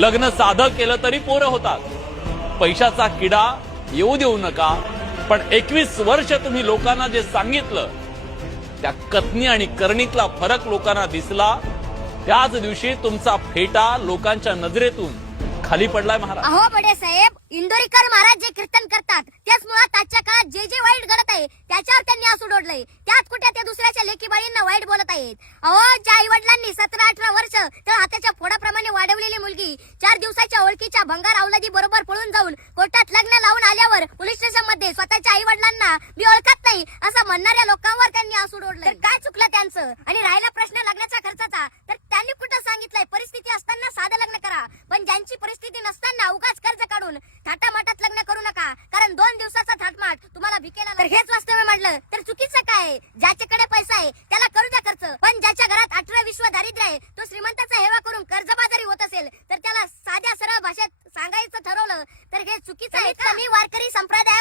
लग्न साधं केलं तरी पोरं होतात. पैशाचा किडा येऊ देऊ नका. पण 21 वर्ष तुम्ही लोकांना जे सांगितलं त्या कथनी आणि करणीतला फरक लोकांना दिसला. त्याच दिवशी तुमचा फेटा लोकांच्या नजरेतून खाली पडलाय महाराज. अहो बडे साहेब, इंदोरीकर महाराज जे कीर्तन करतात त्याच मुळात आजच्या काळात जे जे वाईट घडत आहे त्याच्यावर त्यांनी आसूड ओढलंय. त्यात कुठे ते दुसऱ्याच्या लेकी बाळींना वाईट बोलत आहेत. अहो, ज्या आई वडिलांनी 17-18 वर्ष त्या हाताच्या फोडाप्रमाणे वाढवलेली मुलगी 4 दिवसाच्या ओळखीच्या भंगार अवलादी बरोबर पळून जाऊन कोर्टात लग्न लावून आल्यावर पोलीस स्टेशन मध्ये स्वतःच्या आई वडिलांना मी ओळखत नाही असं म्हणणाऱ्या लोकांवर त्यांनी आसूड ओढलं. तर काय चुकलं त्यांचं? आणि राहिला प्रश्न लग्नाच्या खर्चाचा, तर त्यांनी कुठं सांगितलंय परिस्थिती असताना साधं लग्न करा, पण ज्यांची परिस्थिती नसताना उगाच कर्ज काढून थाटामाटात लग्न करू नका, कारण 2 दिवसाचा थाटमाट तुम्हाला भिकेला. तर हेच वास्तव म्हटलं तर चुकीचं काय? ज्याच्याकडे पैसा आहे त्याला करू द्या खर्च, पण ज्याच्या घरात 18 विश्व दारिद्र्य आहे, तो श्रीमंताचा हेवा करून कर्जबाजारी होत असेल तर त्याला साध्या सरळ भाषेत सांगायचं ठरवलं तर हे चुकीचं आहे. कमी वारकरी संप्रदाय